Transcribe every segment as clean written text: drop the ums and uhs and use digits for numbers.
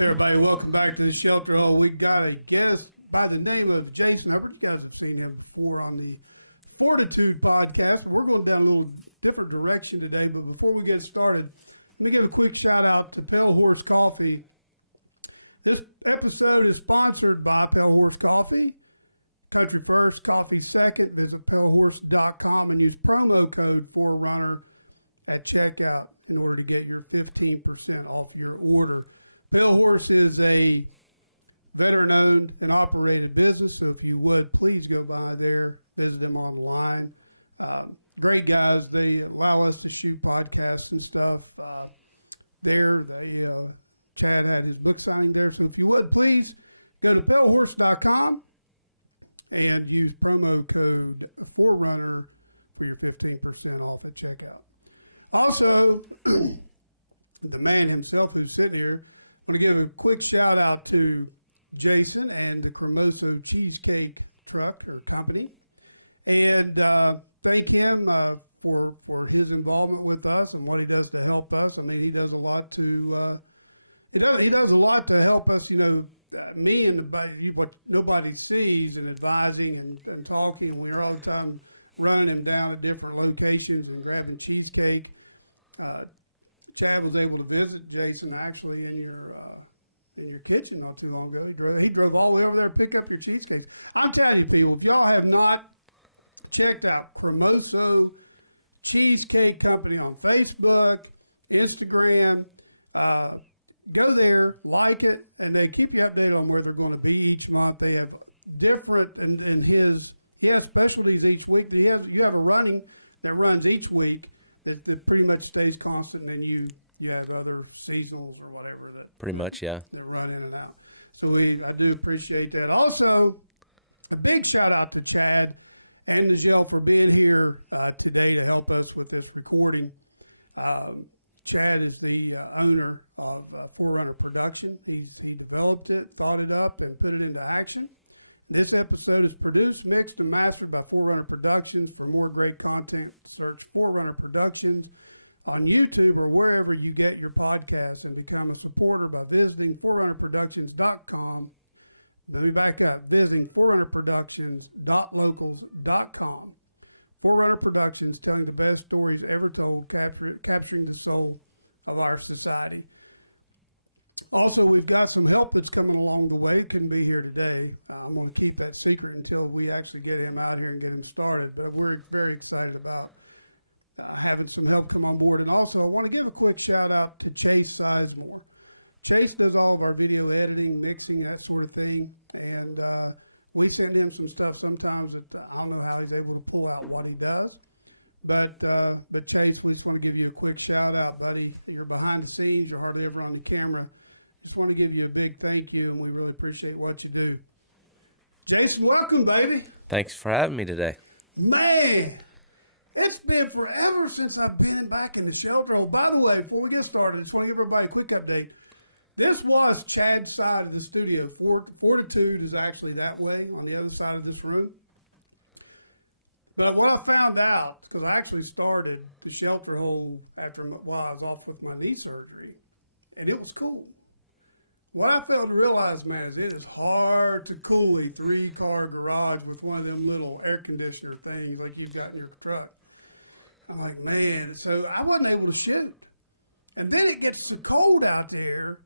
Hey everybody, welcome back to the Shelter Hole. We got a guest by the name of Jason Hubbard. You guys have seen him before on the Fortitude podcast. We're going down a little different direction today, but before we get started, let me give a quick shout out to Pale Horse Coffee. This episode is sponsored by Pale Horse Coffee. Country first, coffee second. Visit palehorse.com and use promo code Forerunner at checkout in order to get your 15% off your order. Pale Horse is a veteran-owned and operated business, so if you would, please go by there, visit them online. Great guys. They allow us to shoot podcasts and stuff there. Chad had his book signing there, so if you would, please go to palehorse.com and use promo code Forerunner for your 15% off at checkout. Also, the man himself who's sitting here, I want to give a quick shout out to Jason and the Cremoso Cheesecake truck or company, and thank him for his involvement with us and what he does to help us. I mean, he does a lot to he does a lot to help us. You know, me and what nobody sees and advising and talking. We're all the time running him down at different locations and grabbing cheesecake. Chad was able to visit Jason actually in your kitchen not too long ago. He drove all the way over there to pick up your cheesecakes. I'm telling you, people, if y'all have not checked out Cremoso Cheesecake Company on Facebook, Instagram, go there, like it, and they keep you updated on where they're going to be each month. They have different, and he has specialties each week. You have a running that runs each week that pretty much stays constant, and then you have other seasonals or whatever that run in and out. So I do appreciate that. Also, a big shout out to Chad and the SHEL for being here today to help us with this recording. Chad is the owner of Forerunner Production. He developed it, thought it up, and put it into action. This episode is produced, mixed, and mastered by Forerunner Productions. For more great content, search Forerunner Productions on YouTube or wherever you get your podcasts, and become a supporter by visiting forerunnerproductions.com. Let me back up. Visiting forerunnerproductions.locals.com. Forerunner Productions, telling the best stories ever told, capturing the soul of our society. Also, we've got some help that's coming along the way. Couldn't be here today. I'm going to keep that secret until we actually get him out here and get him started. But we're very excited about having some help come on board. And also, I want to give a quick shout out to Chase Sizemore. Chase does all of our video editing, mixing, that sort of thing. And we send him some stuff sometimes that I don't know how he's able to pull out what he does. But Chase, we just want to give you a quick shout out, buddy. You're behind the scenes. You're hardly ever on the camera. Just want to give you a big thank you, and we really appreciate what you do. Jason, welcome, baby. Thanks for having me today. Man, it's been forever since I've been back in the shelter hole. By the way, before we get started, I just want to give everybody a quick update. This was Chad's side of the studio. Fortitude is actually that way on the other side of this room. But what I found out, because I actually started the shelter hole while I was off with my knee surgery, and it was cool. What I failed to realize, man, is it is hard to cool a 3-car garage with one of them little air conditioner things like you've got in your truck. I'm like, man, so I wasn't able to shoot. And then it gets so cold out there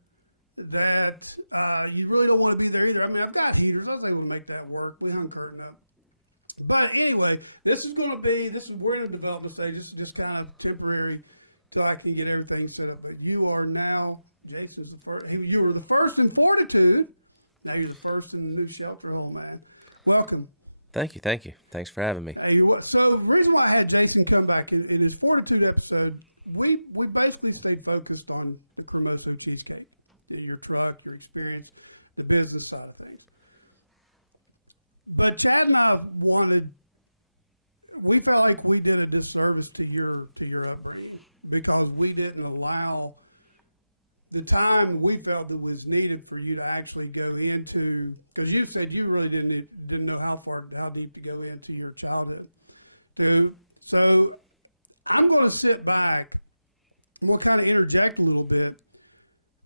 that you really don't want to be there either. I mean, I've got heaters. I was able to make that work. We hung curtain up. But anyway, we're in a development stage. This is just kind of temporary till I can get everything set up. But you are now, Jason's the first. You were the first in Fortitude. Now you're the first in the new shelter hole, man. Welcome. Thank you. Thanks for having me. Hey, so the reason why I had Jason come back in his Fortitude episode, we basically stayed focused on the Cremoso Cheesecake, your truck, your experience, the business side of things. But Chad and I we felt like we did a disservice to your upbringing because we didn't allow the time we felt that was needed for you to actually go into, because you said you really didn't know how deep to go into your childhood. So I'm going to sit back. I'm going to kind of interject a little bit,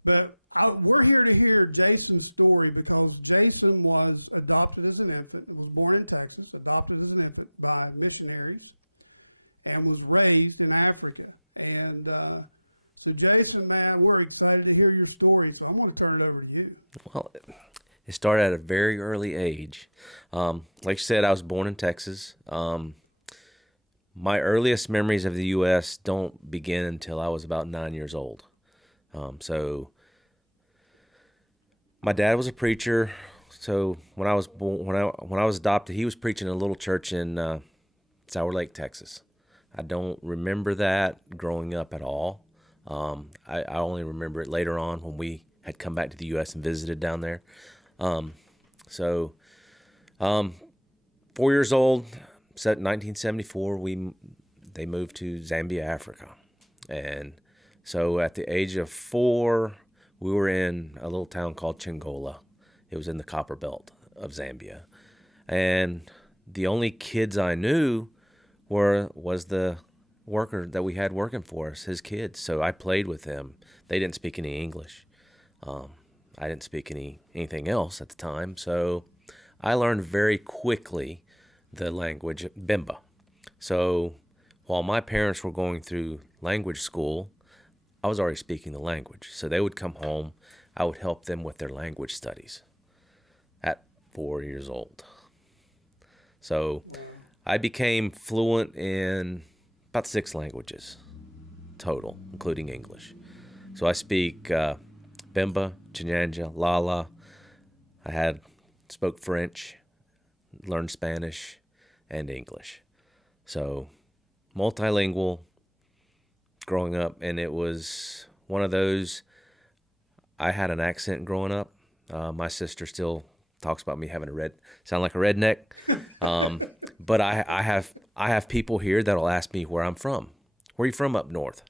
but We're here to hear Jason's story because Jason was adopted as an infant, was born in Texas, adopted as an infant by missionaries, and was raised in Africa. And so, Jason, man, we're excited to hear your story. So I'm going to turn it over to you. Well, it started at a very early age. Like you said, I was born in Texas. My earliest memories of the U.S. don't begin until I was about 9 years old. So my dad was a preacher. So when I was born, when I was adopted, he was preaching in a little church in Sour Lake, Texas. I don't remember that growing up at all. I only remember it later on when we had come back to the U.S. and visited down there. 4 years old, 1974, they moved to Zambia, Africa. And so at the age of 4, we were in a little town called Chingola. It was in the copper belt of Zambia. And the only kids I knew was the worker that we had working for us, his kids. So I played with them. They didn't speak any English. I didn't speak anything else at the time. So I learned very quickly the language Bimba. So while my parents were going through language school, I was already speaking the language. So they would come home. I would help them with their language studies at 4 years old. So wow. I became fluent in about 6 languages total, including English. So I speak Bimba, Chinyanja, Lala. I spoke French, learned Spanish, and English. So multilingual growing up, and it was one of those, I had an accent growing up. My sister still talks about me having sound like a redneck. But I have people here that'll ask me where I'm from. Where are you from up north?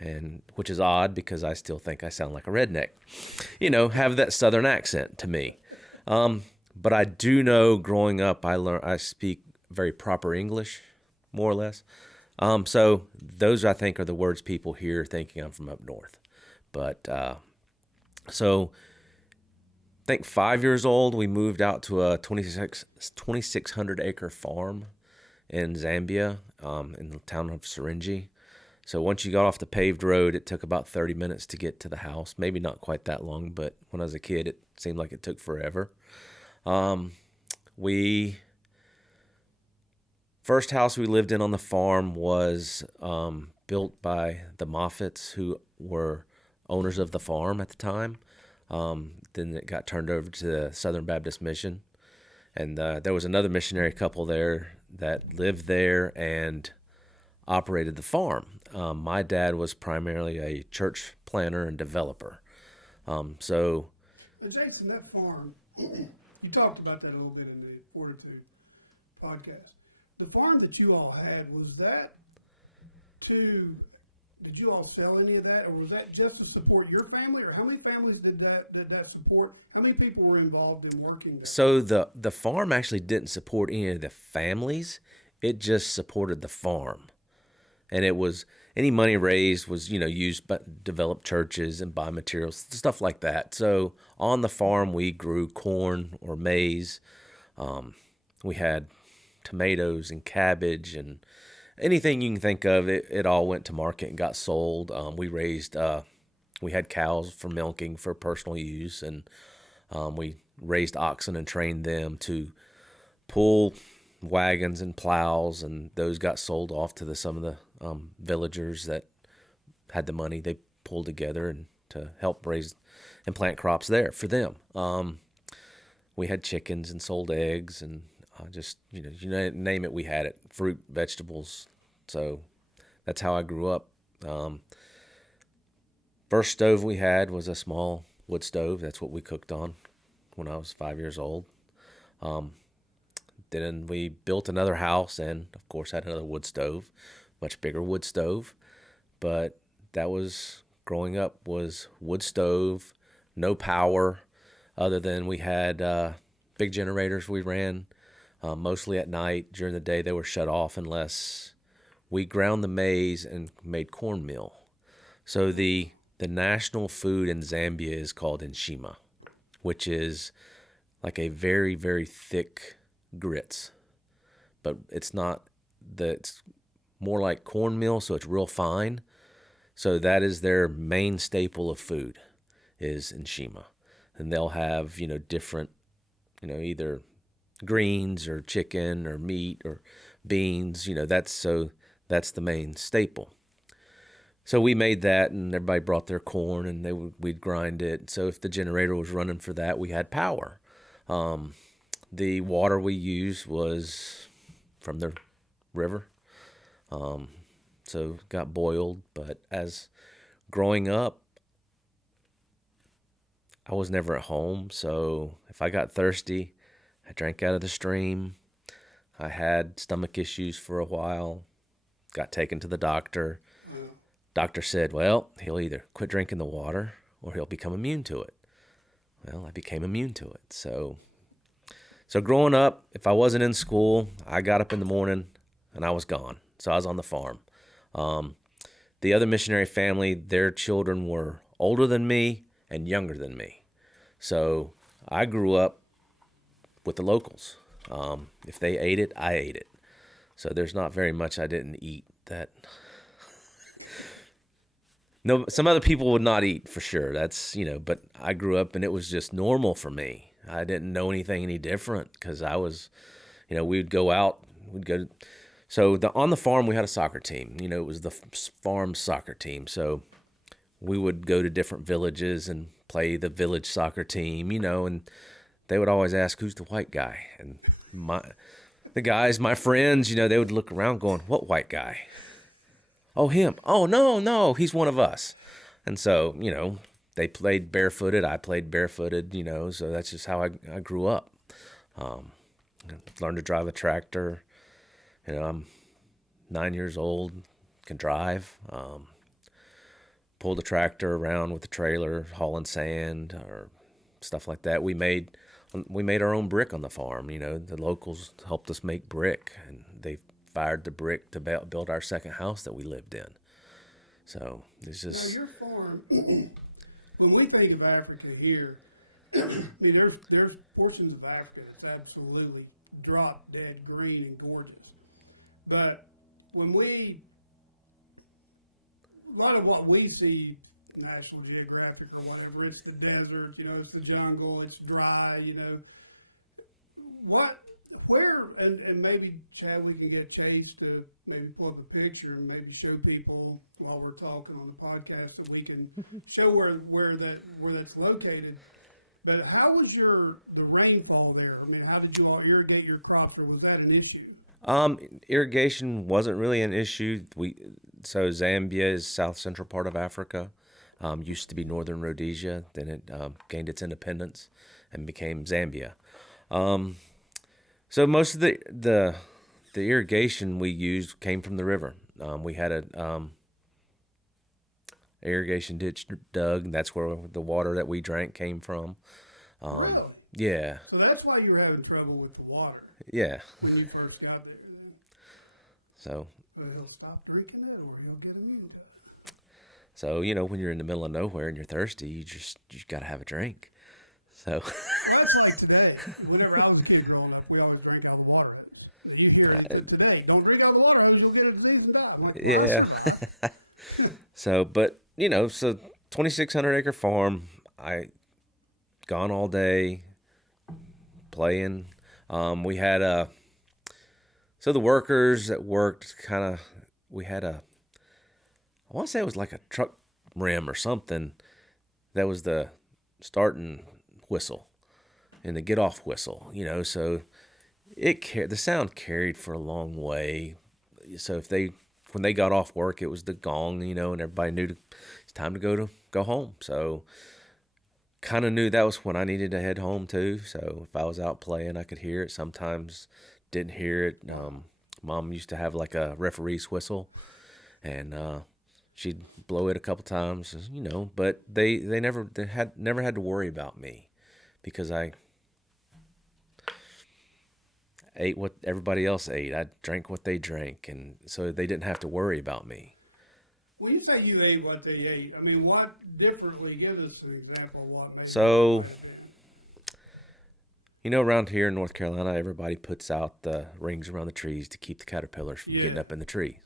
And which is odd because I still think I sound like a redneck. Have that southern accent to me. But I do know growing up I speak very proper English, more or less. So those I think are the words people hear thinking I'm from up north. But so I think 5 years old, we moved out to a 2,600 acre farm in Zambia, in the town of Syringi. So once you got off the paved road, it took about 30 minutes to get to the house. Maybe not quite that long, but when I was a kid, it seemed like it took forever. First house we lived in on the farm was built by the Moffats, who were owners of the farm at the time. Then it got turned over to the Southern Baptist Mission. And there was another missionary couple there that lived there and operated the farm. My dad was primarily a church planner and developer. Jason, that farm, you talked about that a little bit in the Fortitude podcast. The farm that you all had, did you all sell any of that, or was that just to support your family, or how many families did that support? How many people were involved in working that? So the farm actually didn't support any of the families. It just supported the farm. And it was any money raised was, used to develop churches and buy materials, stuff like that. So on the farm, we grew corn or maize. We had tomatoes and cabbage and anything you can think of. It all went to market and got sold. We had cows for milking for personal use, and we raised oxen and trained them to pull wagons and plows, and those got sold off to some of the villagers that had the money. They pulled together and to help raise and plant crops there for them. We had chickens and sold eggs and name it, we had it. Fruit, vegetables. So that's how I grew up. First stove we had was a small wood stove. That's what we cooked on when I was 5 years old. Then we built another house and, of course, had another wood stove, much bigger wood stove. But that was, growing up, was wood stove, no power, other than we had big generators we ran, mostly at night. During the day, they were shut off unless we ground the maize and made cornmeal. So the the national food in Zambia is called nshima, which is like a very, very thick grits. But it's more like cornmeal, so it's real fine. So that is their main staple of food is nshima. And they'll have, different, either greens or chicken or meat or beans, that's the main staple. So we made that, and everybody brought their corn, and we'd grind it. So if the generator was running for that, we had power. The water we used was from the river, so it got boiled. But as growing up, I was never at home, so if I got thirsty, I drank out of the stream. I had stomach issues for a while, got taken to the doctor. Wow. Doctor said, well, he'll either quit drinking the water or he'll become immune to it. Well, I became immune to it. So growing up, if I wasn't in school, I got up in the morning and I was gone. So I was on the farm. The other missionary family, their children were older than me and younger than me. So I grew up with the locals. If they ate it, I ate it. So there's not very much I didn't eat that... No, some other people would not eat for sure. That's, but I grew up and it was just normal for me. I didn't know anything any different because I was, we'd go out, so on the farm we had a soccer team. It was the farm soccer team. So we would go to different villages and play the village soccer team, and they would always ask, who's the white guy? And the guys, my friends, they would look around going, what white guy? Oh, him. Oh, no, he's one of us. And so, they played barefooted. I played barefooted, so that's just how I grew up. Learned to drive a tractor. I'm 9 years old, can drive. Pulled a tractor around with the trailer, hauling sand or stuff like that. We made our own brick on the farm. The locals helped us make brick, and they fired the brick to build our second house that we lived in. So it's just... Now, your farm, when we think of Africa here, I mean, there's portions of Africa that's absolutely drop dead green and gorgeous. But when a lot of what we see, National Geographic or whatever, it's the desert, it's the jungle, it's dry, where, and maybe, Chad, we can get Chase to maybe pull up a picture and maybe show people while we're talking on the podcast that we can show where that's located. But how was the rainfall there? I mean, how did you all irrigate your crops, or was that an issue? Irrigation wasn't really an issue. So Zambia is south central part of Africa. Used to be Northern Rhodesia. Then it gained its independence and became Zambia. So most of the irrigation we used came from the river. We had a irrigation ditch dug, and that's where the water that we drank came from. Really? Yeah. So that's why you were having trouble with the water. Yeah. When you first got there, then. So. Well, he'll stop drinking it, or he'll get immune to it. So when you're in the middle of nowhere and you're thirsty, you got to have a drink. So. Well, that's like today. Whenever I was a kid growing up, we always drank out of the water hose. You hear it today, don't drink out of the water hose, you'll get a disease and die. I'm like, well, yeah. I survived. So, but, so 2,600 acre farm, I gone all day playing. We had so the workers that worked we had I want to say it was like a truck rim or something. That was the starting whistle and the get off whistle, so the sound carried for a long way. So when they got off work, it was the gong, and everybody knew it's time to go home. So kind of knew that was when I needed to head home too. So if I was out playing, I could hear it. Sometimes didn't hear it. Mom used to have like a referee's whistle, and she'd blow it a couple times, but they never had to worry about me because I ate what everybody else ate. I drank what they drank, and so they didn't have to worry about me. When you say you ate what they ate, I mean, what differently? Give us an example of what maybe So, that might have been. Around here in North Carolina, everybody puts out the rings around the trees to keep the caterpillars from getting up in the tree.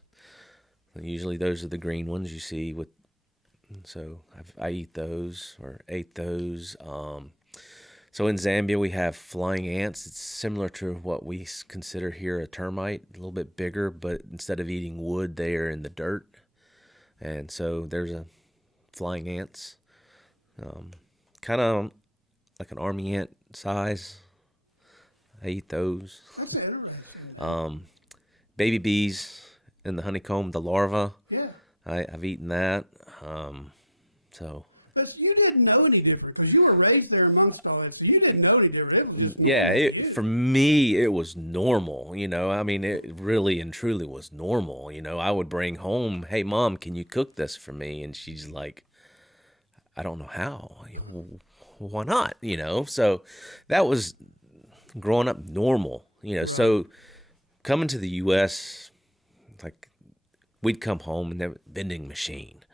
And usually those are the green ones you see with. So I eat those or ate those. So in Zambia, we have flying ants. It's similar to what we consider here a termite, a little bit bigger, but instead of eating wood, they are in the dirt. And so there's a flying ants, kind of like an army ant size. I eat those. That's interesting. Baby bees in the honeycomb, the larva. Yeah. I've eaten that. But you didn't know any different because you were raised there amongst all that. So you didn't know any different. It was just normal to you. For me, it was normal. I mean, it really and truly was normal. I would bring home, hey, Mom, can you cook this for me? And she's like, I don't know how. Why not? So that was growing up normal. Right. So coming to the U.S., like we'd come home and there was a vending machine.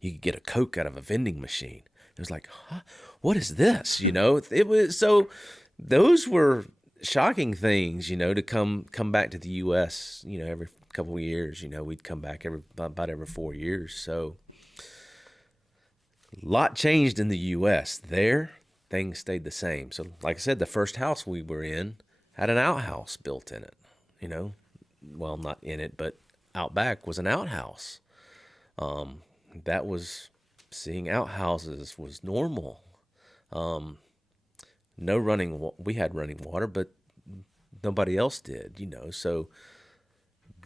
You could get a Coke out of a vending machine. It was like, huh? What is this? It was so. Those were shocking things, to come back to the U.S. Every couple of years. We'd come back about every 4 years. So a lot changed in the U.S. There, things stayed the same. So, like I said, the first house we were in had an outhouse built in it. Well, not in it, but out back was an outhouse. That was seeing outhouses was normal. No running. We had running water, but nobody else did. So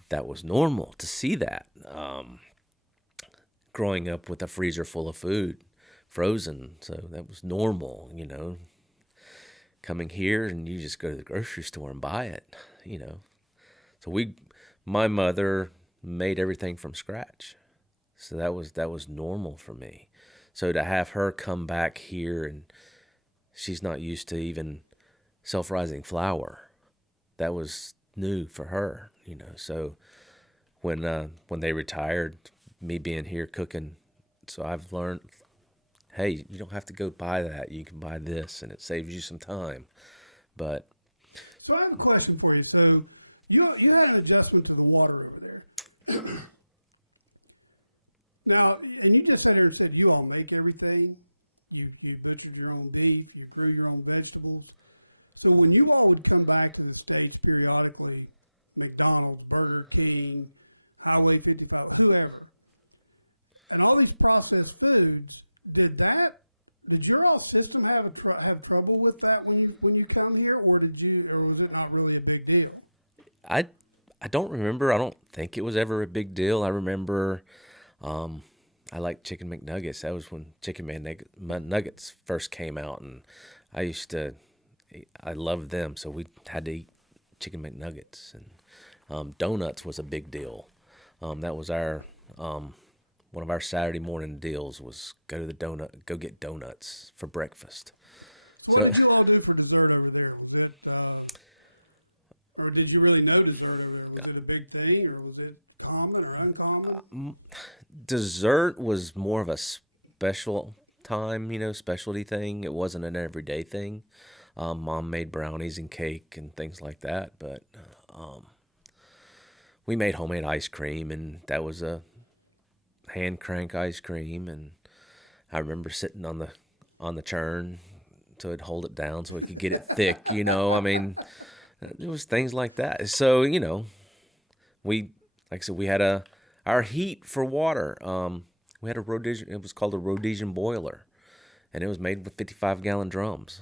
that was normal to see that. Growing up with a freezer full of food, frozen, so that was normal. Coming here and you just go to the grocery store and buy it. So my mother made everything from scratch. So that was normal for me. So to have her come back here and she's not used to even self-rising flour, that was new for her, So when they retired, me being here cooking, so I've learned, hey, you don't have to go buy that. You can buy this, and it saves you some time. But so I have a question for you. So you had an adjustment to the water over there. Now, and you just sat there and said you all make everything. You butchered your own beef. You grew your own vegetables. So when you all would come back to the States periodically, McDonald's, Burger King, Highway 55, whoever, and all these processed foods, did your all system have trouble with that when you come here, or was it not really a big deal? I don't remember. I don't think it was ever a big deal. I remember I liked Chicken McNuggets. That was when Chicken McNuggets first came out, and I loved them, so we had to eat Chicken McNuggets. And donuts was a big deal. That was our one of our Saturday morning deals was go get donuts for breakfast. So what did you all do for dessert over there? Was it, or did you really know dessert over there? Was it a big thing, or was it common or uncommon? Dessert was more of a special time, specialty thing. It wasn't an everyday thing. Mom made brownies and cake and things like that, but we made homemade ice cream, and that was a hand crank ice cream. And I remember sitting on the churn so it'd hold it down so it could get it thick. I mean, it was things like that. So we, like I said, we had our heat for water. We had a Rhodesian. It was called a Rhodesian boiler, and it was made with 55-gallon drums.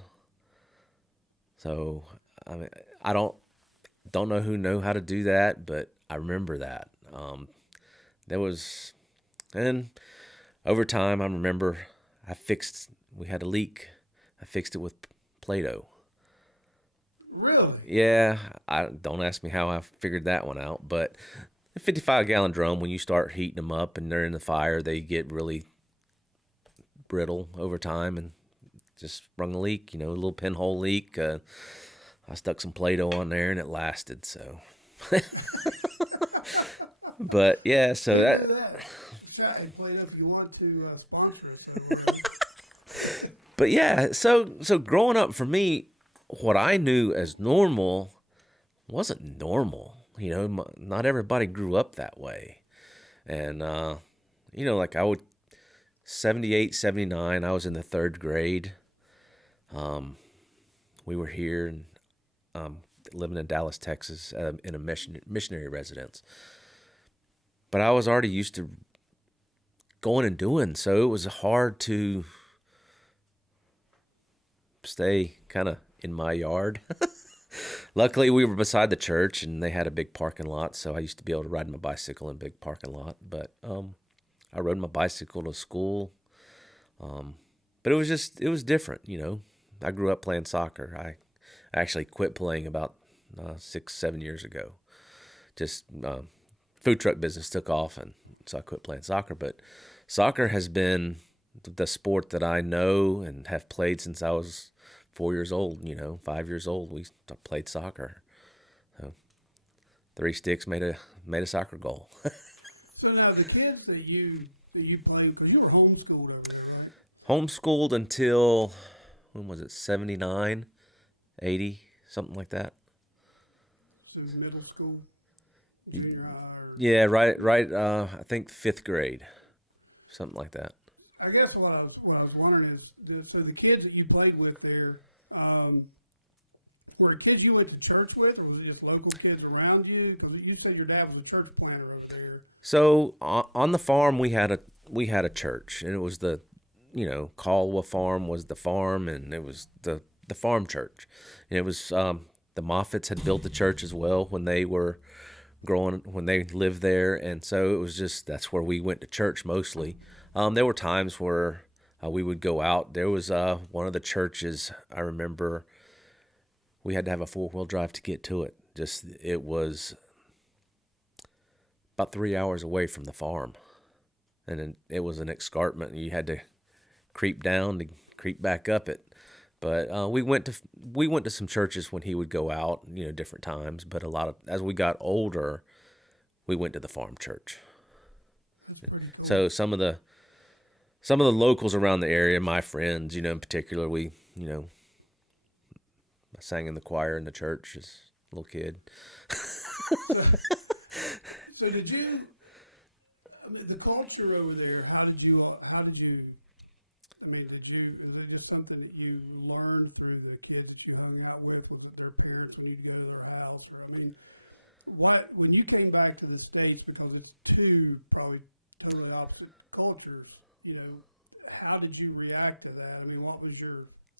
So I mean, I don't know who knew how to do that, but I remember that. And over time, I remember we had a leak. I fixed it with Play-Doh. Really? Yeah. Don't ask me how I figured that one out, but a 55-gallon drum, when you start heating them up and they're in the fire, they get really brittle over time, and just sprung a leak, a little pinhole leak. I stuck some Play-Doh on there and it lasted, so. But yeah, so Who knew that? Hey, Plato, if you want to sponsor us, But yeah, so growing up for me, what I knew as normal wasn't normal. Not everybody grew up that way. And, like I would, 78, 79, I was in the third grade. We were here and living in Dallas, Texas, in a missionary residence. But I was already used to going and doing, so it was hard to stay kind of in my yard. Luckily, we were beside the church, and they had a big parking lot, so I used to be able to ride my bicycle in a big parking lot. But I rode my bicycle to school. But it was different, I grew up playing soccer. I actually quit playing about 6-7 years ago. Just food truck business took off, and so I quit playing soccer. But soccer has been the sport that I know and have played since I was 4 years old. 5 years old, we played soccer. So 3 sticks made a soccer goal. So now the kids that you played, because you were homeschooled over there, right? Homeschooled until, when was it, 79, 80, something like that. So middle school, junior high, or Yeah, right. I think 5th grade, something like that. I guess what I was wondering is, so the kids that you played with there, were it kids you went to church with, or was it just local kids around you? Because you said your dad was a church planter over there. So on the farm we had a church, and it was the Caldwell Farm was the farm, and it was the farm church, and it was the Moffats had built the church as well when they were growing, when they lived there, and so it was just, that's where we went to church mostly. There were times where we would go out. There was one of the churches, I remember, we had to have a 4-wheel drive to get to it. It was about 3 hours away from the farm, and it was an escarpment, and you had to creep down to creep back up it. But we went to some churches when he would go out, different times. But as we got older, we went to the farm church. That's pretty cool. So some of the locals around the area, my friends, in particular, we, I sang in the choir in the church as a little kid. So did you? I mean, the culture over there. How did you? I mean, is it just something that you learned through the kids that you hung out with? Was it their parents when you'd go to their house? Or, I mean, when you came back to the States, because it's two probably totally opposite cultures, how did you react to that? I mean, was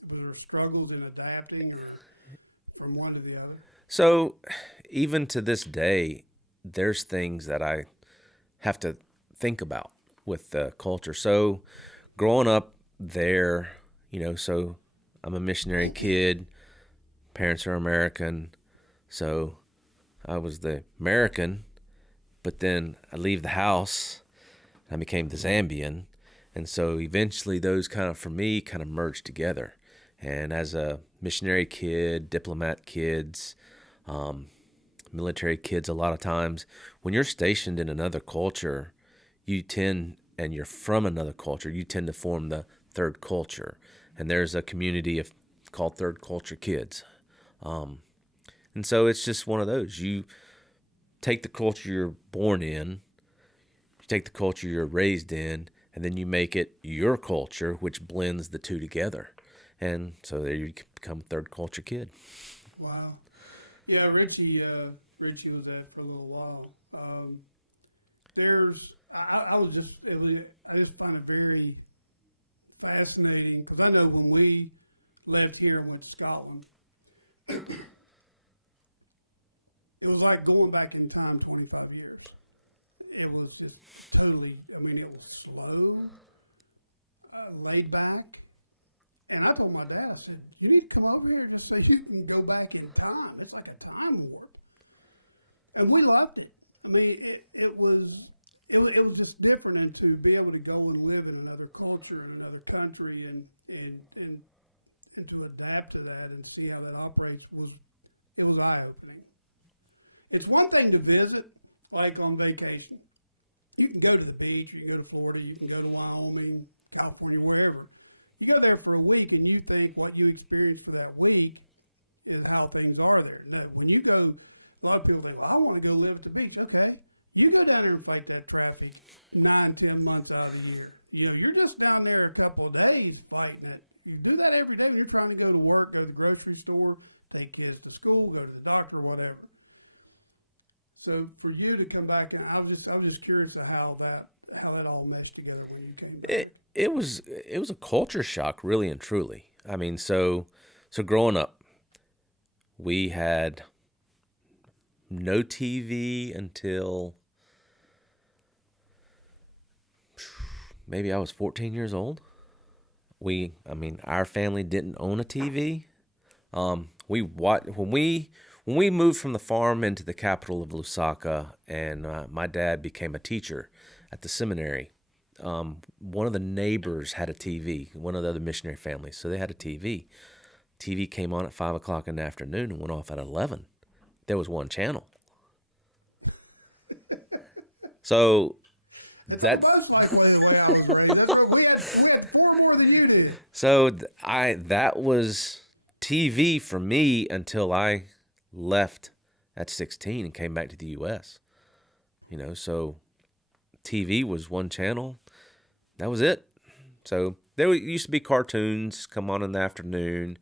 there struggles in adapting or from one to the other? So even to this day, there's things that I have to think about with the culture. So growing up there, so I'm a missionary kid. Parents are American. So I was the American, but then I leave the house. I became the Zambian. And so eventually those for me merged together. And as a missionary kid, diplomat kids, military kids, a lot of times when you're stationed in another culture, and you're from another culture, you tend to form the third culture. And there's a community called third culture kids. And so it's just one of those. You take the culture you're born in, you take the culture you're raised in, and then you make it your culture, which blends the two together. And so there you become a third culture kid. Wow. Yeah, Richie was that for a little while. I just find it very fascinating, because I know when we left here and went to Scotland, it was like going back in time 25 years. It was just totally, it was slow, laid back. And I told my dad, I said, you need to come over here just so you can go back in time. It's like a time warp. And we loved it. I mean, it was just different, and to be able to go and live in another culture in another country and to adapt to that and see how that operates was eye-opening. It's one thing to visit, like on vacation. you can go to the beach, you can go to Florida, you can go to Wyoming, California, wherever. You go there for a week and you think what you experience for that week is how things are there. No, when you go, a lot of people think, well, I want to go live at the beach. Okay. You go down there and fight that traffic 9, 10 months out of the year. You're just down there a couple of days fighting it. You do that every day when you're trying to go to work, go to the grocery store, take kids to school, go to the doctor, whatever. So for you to come back, and I was just curious of how that all meshed together when you came back. It was a culture shock, really and truly. I mean, so growing up, we had no TV until maybe I was 14 years old. Our family didn't own a TV. When we moved from the farm into the capital of Lusaka, and my dad became a teacher at the seminary. One of the neighbors had a TV, one of the other missionary families, so they had a TV. TV came on at 5 o'clock in the afternoon and went off at 11. There was one channel. So it's almost like the way I was raised. That's right. We had 4 more than you did. So that was TV for me until I left at 16 and came back to the U.S. So TV was one channel. That was it. So there used to be cartoons come on in the afternoon.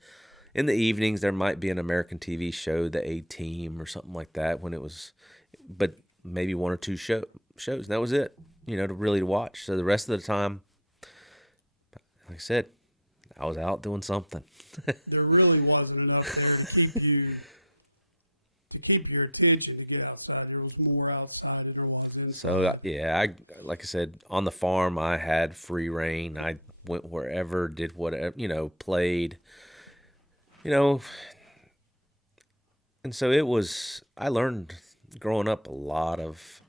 In the evenings, there might be an American TV show, The A-Team or something like that, but maybe 1 or 2 shows. And that was it, to watch. So the rest of the time, like I said, I was out doing something. There really wasn't enough there to keep your attention to get outside. There was more outside than there was inside. So, like I said, on the farm, I had free reign. I went wherever, did whatever, played, and so I learned growing up a lot of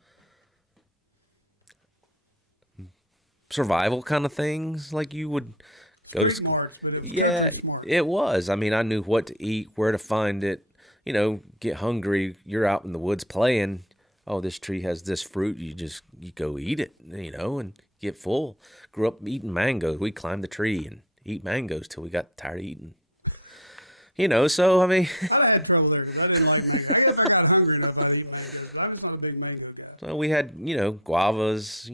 survival kind of things, like you would street smarts, but it was country smart. It was. I knew what to eat, where to find it. Get hungry. You're out in the woods playing. Oh, this tree has this fruit. You go eat it, and get full. Grew up eating mangoes. We climbed the tree and eat mangoes till we got tired of eating. So I'd have had trouble there because I didn't like mango. I guess if I got hungry enough, I'd eat mangoes, but I'm just not a big mango guy. So we had, guavas,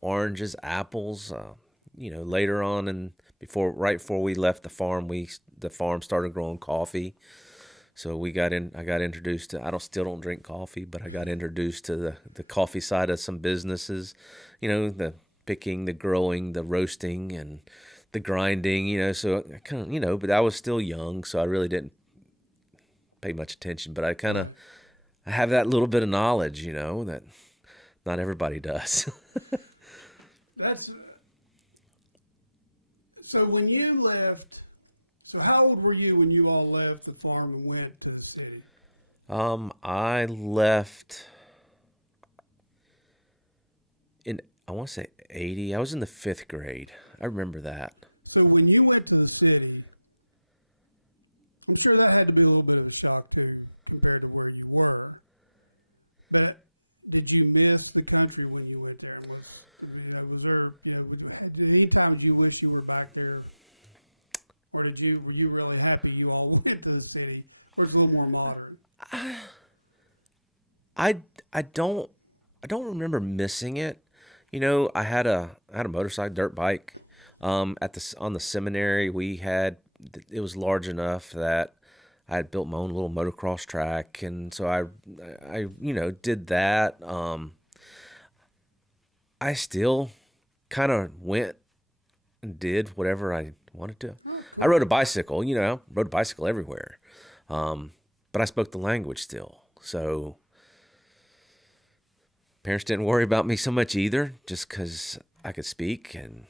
oranges, apples. Later on, and right before we left the farm, the farm started growing coffee. So I got introduced to. Still don't drink coffee, but I got introduced to the coffee side of some businesses. The picking, the growing, the roasting, and the grinding. So I kind of, but I was still young, so I really didn't pay much attention. But I kind of, I have that little bit of knowledge, that not everybody does. That's. So when you left, how old were you when you all left the farm and went to the city? I left I want to say 80. I was in the 5th grade. I remember that. So when you went to the city, I'm sure that had to be a little bit of a shock too, compared to where you were. But did you miss the country when you went there? And was there, any time did you wish you were back there? Or were you really happy you all went to the city where it's a little more modern? I don't remember missing it. I had a motorcycle, dirt bike. On the seminary, it was large enough that I had built my own little motocross track, and so I did that. I still kind of went and did whatever I wanted to. Oh, cool. I rode a bicycle, rode a bicycle everywhere. But I spoke the language still. So parents didn't worry about me so much either, just because I could speak. And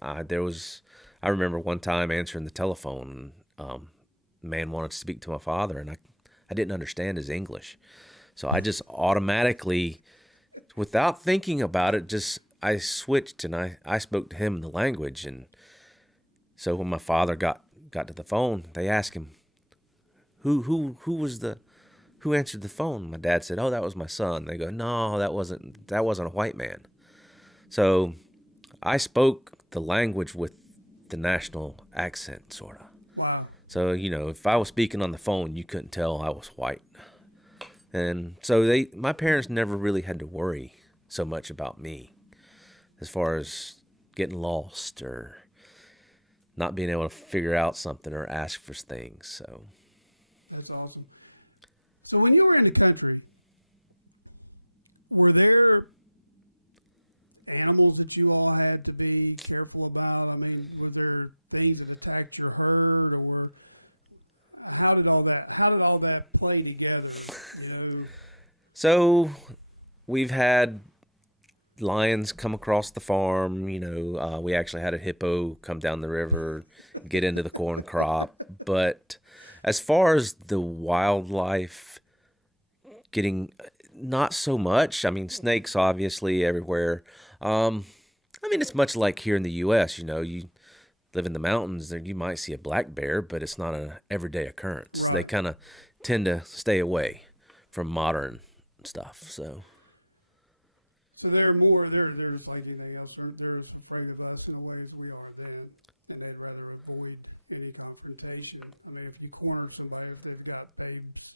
I remember one time answering the telephone, the man wanted to speak to my father, and I didn't understand his English. So I just automatically, without thinking about it, I switched and I spoke to him in the language. And so when my father got to the phone, they asked him, who was the who answered the phone? My dad said, oh, that was my son. They go, no, that wasn't a white man. So I spoke the language with the national accent, sort of. Wow. So, if I was speaking on the phone, you couldn't tell I was white. And so my parents never really had to worry so much about me as far as getting lost or not being able to figure out something or ask for things. So That's awesome. So when you were in the country, were there animals that you all had to be careful about? I mean, were there things that attacked your herd, or how did all that play together, So we've had lions come across the farm. We actually had a hippo come down the river, get into the corn crop. But as far as the wildlife getting, not so much. I mean, snakes obviously everywhere. It's much like here in the U.S. You live in the mountains, there you might see a black bear, but it's not an everyday occurrence. Right. They kind of tend to stay away from modern stuff. So they're just like anything else. They're as afraid of us in a way as we are then, and they'd rather avoid any confrontation. I mean, if you corner somebody, if they've got babes,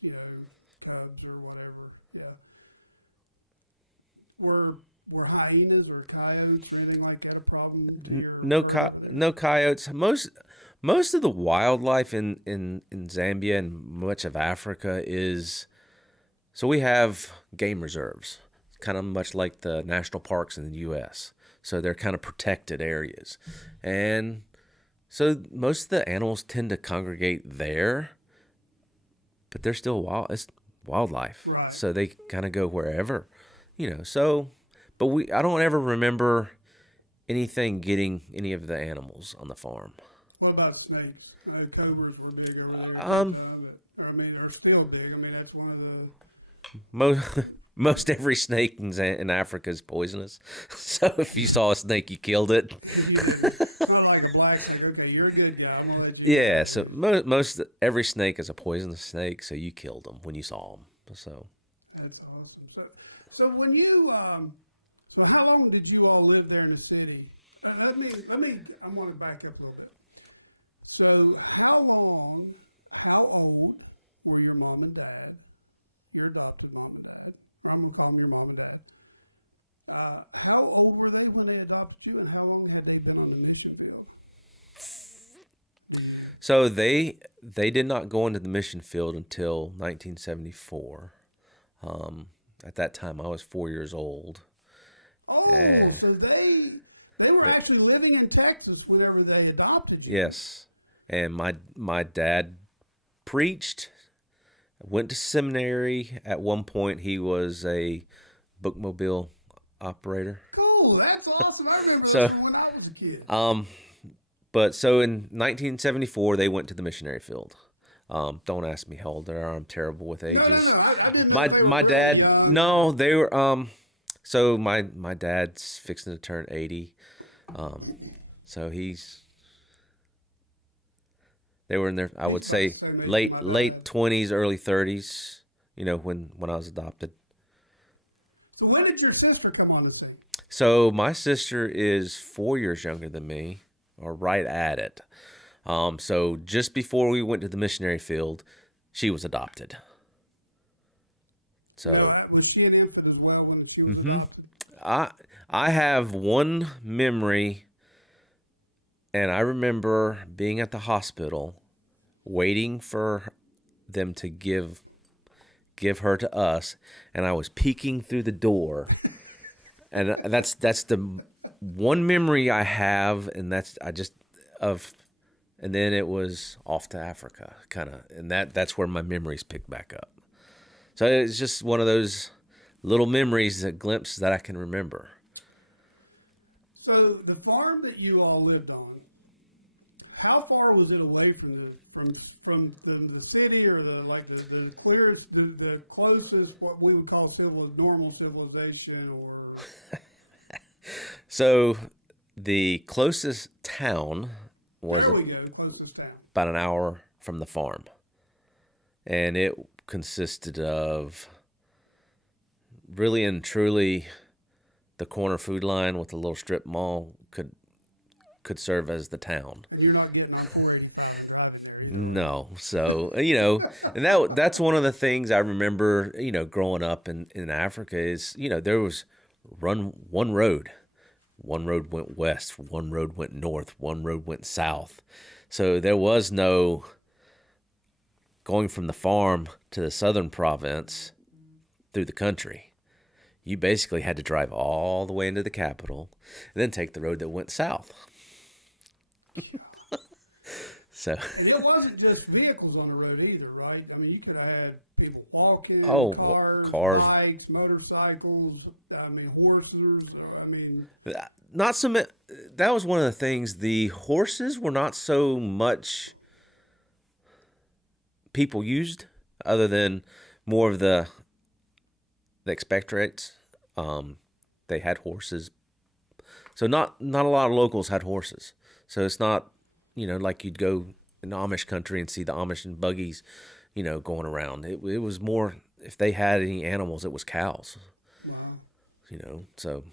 cubs or whatever, yeah. Were hyenas or coyotes or anything like that a problem to your herd over there? No coyotes. Most of the wildlife in Zambia and much of Africa is, so we have game reserves, kind of much like the national parks in the U.S. So they're kind of protected areas. And so most of the animals tend to congregate there, but they're still wild. It's wildlife. Right. So they kind of go wherever, But I don't ever remember anything getting any of the animals on the farm. What about snakes? I know cobras were big over there at that time, are still big. I mean, that's one of the most every snake in Africa is poisonous. So if you saw a snake, you killed it. You didn't. It's not like a black snake. Okay, you're a good guy. I'm gonna let you. Yeah. Go. So most every snake is a poisonous snake. So you killed them when you saw them. So that's awesome. So when you so how long did you all live there in the city? Let me. I want to back up a little bit. So how old were your mom and dad, your adopted mom and dad, or I'm going to call them your mom and dad? How old were they when they adopted you, and how long had they been on the mission field? So they did not go into the mission field until 1974. At that time, I was 4 years old. Oh, so they were actually living in Texas whenever they adopted you. Yes. And my dad preached, went to seminary. At one point, he was a bookmobile operator. Cool. That's awesome. I remember those from when I was a kid. But so in 1974, they went to the missionary field. Don't ask me how old they are. I'm terrible with ages. No. I didn't know if they were really young. No, they were. So my dad's fixing to turn 80. So they were in their, I would say late 20s, early 30s, when I was adopted. So when did your sister come on the scene? So my sister is 4 years younger than me, or right at it. So just before we went to the missionary field, she was adopted. So, no, was she an infant as well when she was adopted? I have one memory, and I remember being at the hospital, waiting for them to give her to us, and I was peeking through the door, and that's the one memory I have, and and then it was off to Africa, kind of, and that's where my memories picked back up. So it's just one of those little memories, glimpses that I can remember. So the farm that you all lived on, how far was it away from the city, or the clearest, the closest, what we would call normal civilization, or? So the closest town was closest town, about an hour from the farm. And it consisted of really and truly the corner food line with the little strip mall could serve as the town. And you're not getting on 485 and driving there either, are you? No. So, and that's one of the things I remember, growing up in Africa is, there was one road. One road went west, one road went north, one road went south. So there was no going from the farm to the southern province through the country. You basically had to drive all the way into the capital and then take the road that went south. So, and it wasn't just vehicles on the road either, right? I mean, you could have had people walking, cars, bikes, motorcycles. I mean, horses. I mean, not so much. That was one of the things. The horses were not so much people used, other than more of the expectorates. They had horses, so not a lot of locals had horses. So it's not, like you'd go in the Amish country and see the Amish and buggies, going around. It was more, if they had any animals, it was cows. Wow. So.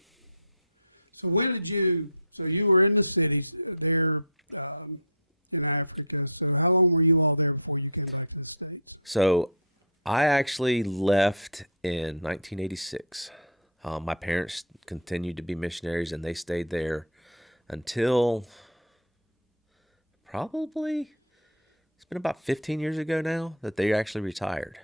So when did you? So you were in the cities there in Africa. So how long were you all there before you came back to the States? So I actually left in 1986. My parents continued to be missionaries, and they stayed there until probably, it's been about 15 years ago now that they actually retired.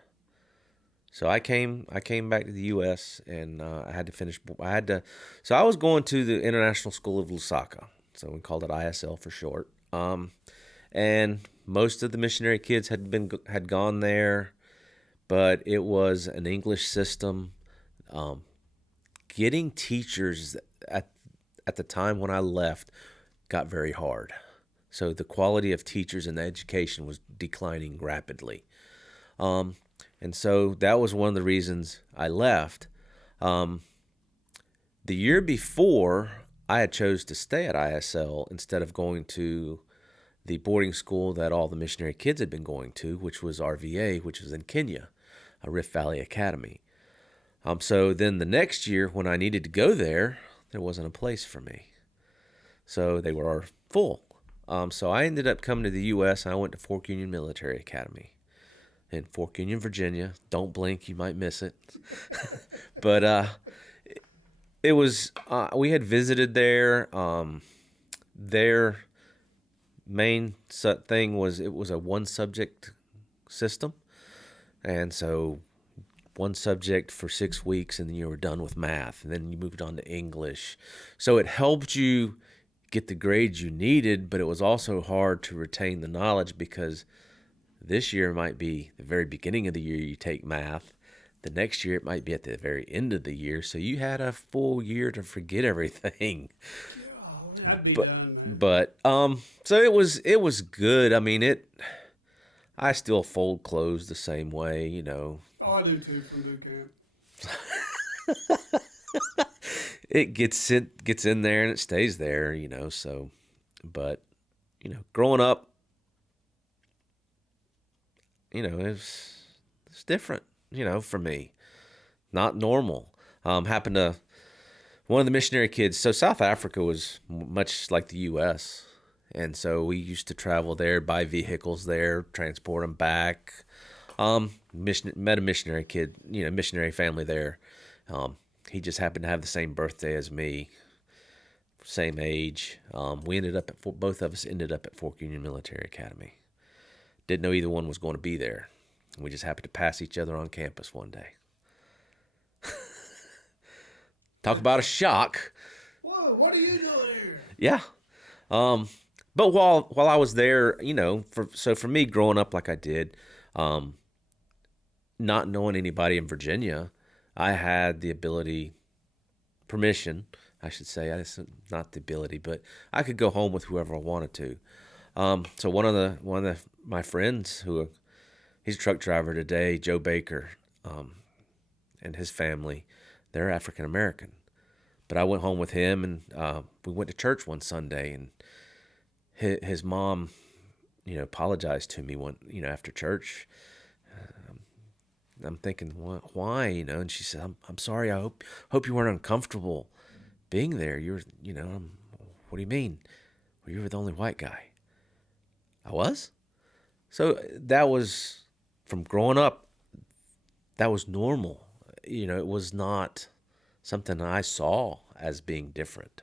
So I came back to the U.S. and so I was going to the International School of Lusaka. So we called it ISL for short. And most of the missionary kids had gone there, but it was an English system. Getting teachers at the time when I left got very hard. So the quality of teachers and the education was declining rapidly. And so that was one of the reasons I left. The year before, I had chose to stay at ISL instead of going to the boarding school that all the missionary kids had been going to, which was RVA, which was in Kenya, a Rift Valley Academy. So then the next year, when I needed to go there wasn't a place for me. So they were full. So I ended up coming to the U.S., and I went to Fork Union Military Academy in Fork Union, Virginia. Don't blink, you might miss it. But it was, we had visited there. Their main thing was, it was a one-subject system. And so one subject for 6 weeks, and then you were done with math, and then you moved on to English. So it helped you get the grades you needed, but it was also hard to retain the knowledge, because this year might be the very beginning of the year you take math. The next year it might be at the very end of the year. So you had a full year to forget everything. Yeah, I'd be done, man. But so it was good. I mean, I still fold clothes the same way, Oh, I do too, from boot camp. It gets in there and it stays there, so, but, growing up, it's different, for me. Not normal. Happened to one of the missionary kids. So South Africa was much like the U.S., and so we used to travel there, buy vehicles there, transport them back. Met a missionary kid, missionary family there. He just happened to have the same birthday as me, same age. Both of us ended up at Fork Union Military Academy. Didn't know either one was going to be there. We just happened to pass each other on campus one day. Talk about a shock. Whoa, what are you doing here? Yeah. But while I was there, for me growing up like I did, not knowing anybody in Virginia, I had the permission, I should say, not the ability, but I could go home with whoever I wanted to. So one of my friends, he's a truck driver today, Joe Baker, and his family, they're African American. But I went home with him, and we went to church one Sunday, and his mom, apologized to me after church. I'm thinking, why? And she said, I'm sorry. I hope you weren't uncomfortable being there. What do you mean? Well, you were the only white guy. I was? So that was, from growing up, that was normal. It was not something I saw as being different.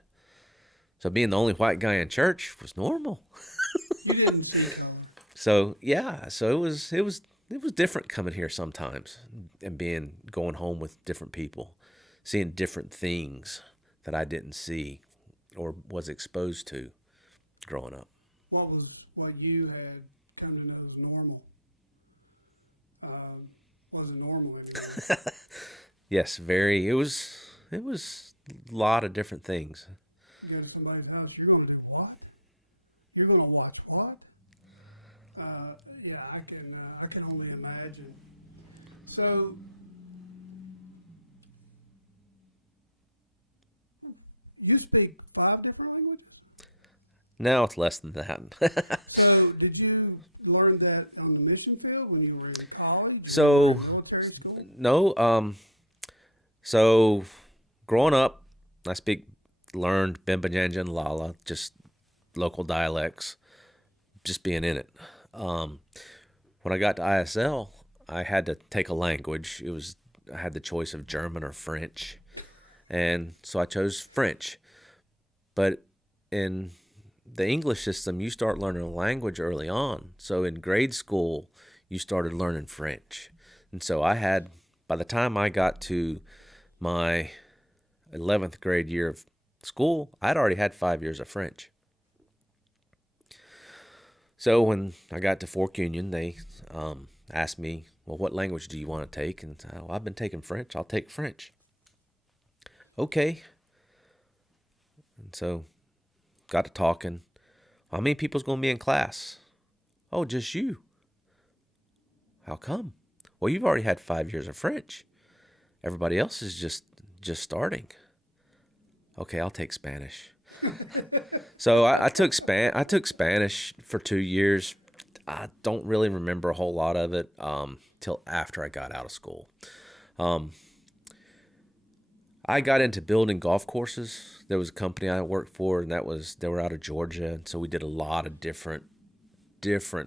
So being the only white guy in church was normal. You didn't see color. So yeah, so it was different coming here sometimes and going home with different people, seeing different things that I didn't see or was exposed to growing up. What you had come to know as normal wasn't normal anymore. Yes, very. It was a lot of different things. You go to somebody's house, you're going to do what? You're going to watch what? Yeah, I can only imagine. So, you speak 5 different languages? Now it's less than that. So, did you learn that on the mission field when you were in college or when you were in military school? No. So, growing up, I learned Bimba Janja and Lala, just local dialects, just being in it. When I got to ISL, I had to take a language. I had the choice of German or French, and so I chose French. By in the English system, you start learning a language early on. So in grade school, you started learning French. And so by the time I got to my 11th grade year of school, I'd already had 5 years of French. So when I got to Fork Union, they asked me, well, what language do you want to take? And I said, I've been taking French. I'll take French. Okay. And so got to talking. How many people's going to be in class? Oh, just you. How come? Well, you've already had 5 years of French. Everybody else is just starting. Okay, I'll take Spanish. So I took Spanish for 2 years. I don't really remember a whole lot of it till after I got out of school. I got into building golf courses. There was a company I worked for, and they were out of Georgia, and so we did a lot of different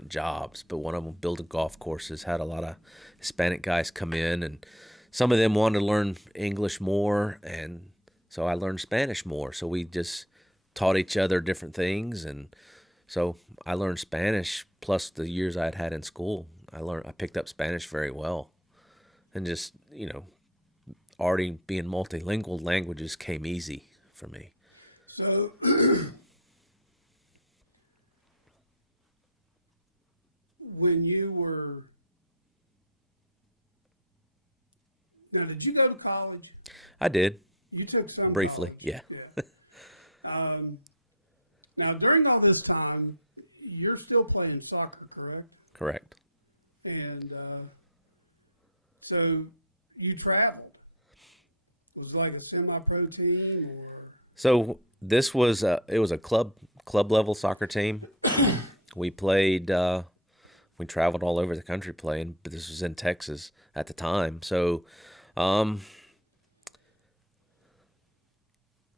jobs. But one of them, building golf courses, had a lot of Hispanic guys come in, and some of them wanted to learn English more, and so I learned Spanish more. So we just taught each other different things, and so I learned Spanish plus the years I had in school. I picked up Spanish very well, and just already being multilingual, languages came easy for me. So, when you were now, did you go to college? I did. You took some briefly, college. yeah. Now, during all this time, you're still playing soccer, correct? Correct. And so you traveled. It was like a semi-pro team, or? So this was it was a club level soccer team. We played. We traveled all over the country playing, but this was in Texas at the time. So,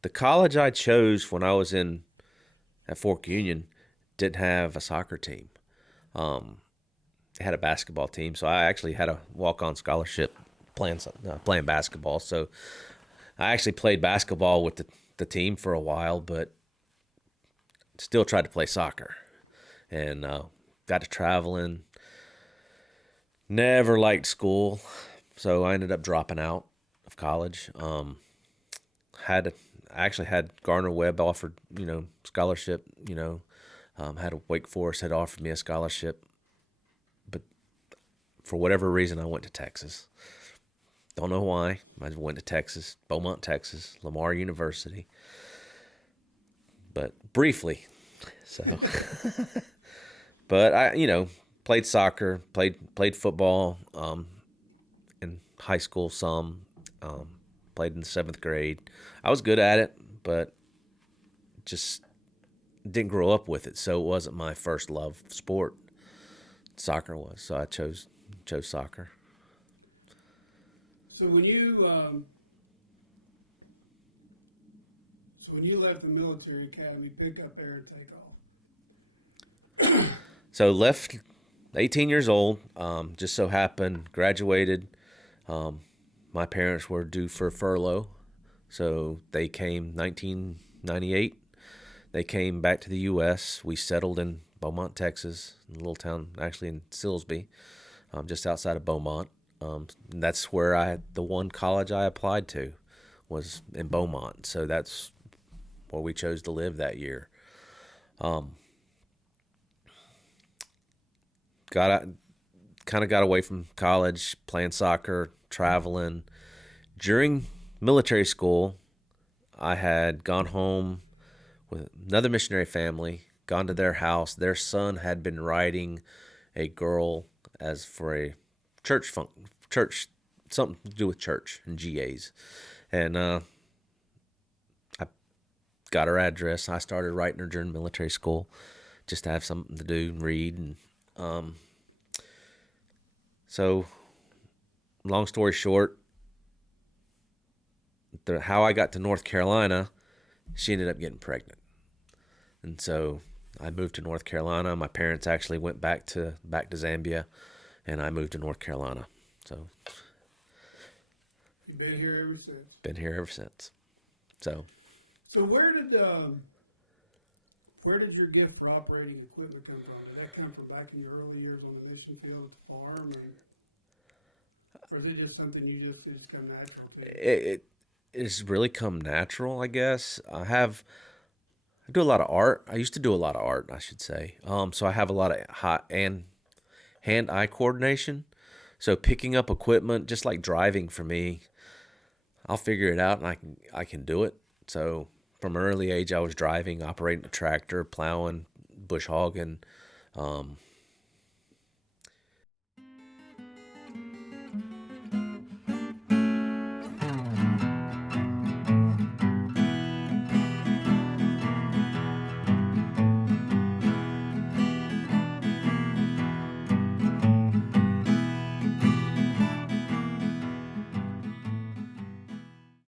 the college I chose when I was at Fork Union didn't have a soccer team. It had a basketball team, so I actually had a walk-on scholarship playing basketball. So I actually played basketball with the team for a while, but still tried to play soccer. And got to traveling. Never liked school, so I ended up dropping out of college. I actually had Gardner Webb offered, scholarship. Had Wake Forest had offered me a scholarship, but for whatever reason, I went to Texas. Don't know why. I went to Texas, Beaumont, Texas, Lamar University, but briefly. So, but I, played soccer, played football in high school some, played in the 7th grade. I was good at it, but just didn't grow up with it, so it wasn't my first love sport. Soccer was, so I chose soccer. So when you left the military academy, pick up air and take off. So left 18 years old, just so happened, graduated. My parents were due for furlough, so they came 1998. They came back to the U.S. We settled in Beaumont, Texas, a little town actually in Silsbee, just outside of Beaumont. That's where the one college I applied to was in Beaumont, so that's where we chose to live that year. Kind of got away from college, playing soccer, traveling. During military school, I had gone home with another missionary family, gone to their house. Their son had been writing a girl as for a church something to do with church and GAs. And I got her address. I started writing her during military school just to have something to do and read. And so, long story short, how I got to North Carolina, she ended up getting pregnant. And so I moved to North Carolina. My parents actually went back to Zambia, and I moved to North Carolina. So you've been here ever since. Been here ever since. So where did your gift for operating equipment come from? Did that come from back in your early years on the mission field at the farm, or is it just something it just come natural to you? It's really come natural, I guess. I do a lot of art. I used to do a lot of art, I should say. So I have a lot of hand-eye coordination. So picking up equipment, just like driving for me, I'll figure it out and I can do it. So from an early age, I was driving, operating a tractor, plowing, bush hogging,